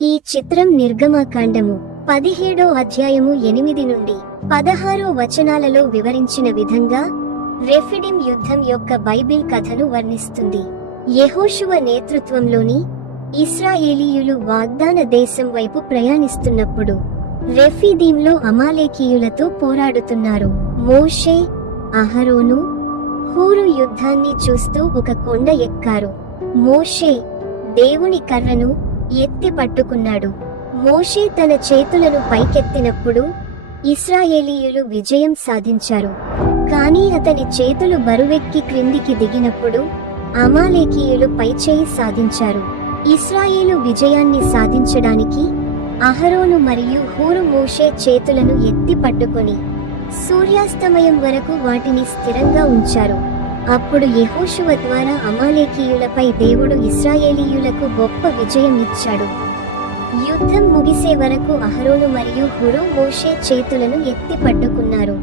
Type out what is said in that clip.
ఈ చిత్రం నిర్గమకాండము 17వ అధ్యాయము 8 నుండి 16 వచనాలలో వివరించిన విధంగా రెఫిడిం యుద్ధం యొక్క బైబిల్ కథను వర్ణిస్తుంది. యెహోషువ నేతృత్వంలోని ఇశ్రాయేలీయులు వాగ్దాన దేశం వైపు ప్రయాణిస్తున్నప్పుడు రెఫీదీంలో అమాలేకీయులతో పోరాడుతున్నారు. మోషే, అహరోను, హూరు యుద్ధాన్ని చూస్తూ ఒక కొండ ఎక్కారు. మోషే దేవుని కర్రను ఎత్తి పట్టుకున్నాడు. మోషే తన చేతులను పైకెత్తినప్పుడు ఇశ్రాయేలీయులు విజయం సాధించారు. కానీ అతని చేతులు బరువెక్కి క్రిందికి దిగినప్పుడు అమాలేకీయులు పైచేయి సాధించారు. ఇశ్రాయేలు విజయాన్ని సాధించడానికి అహరోను మరియు హూరు మోషే చేతులను ఎత్తి పట్టుకొని సూర్యాస్తమయం వరకు వాటిని స్థిరంగా ఉంచారు. అప్పుడు యెహోషువ ద్వారా అమాలేకీయులపై దేవుడు ఇశ్రాయేలీయులకు గొప్ప విజయం ఇచ్చాడు. యుద్ధం ముగిసే వరకు అహరోను మరియు హూరు మోషే చేతులను ఎత్తి పట్టుకున్నారు.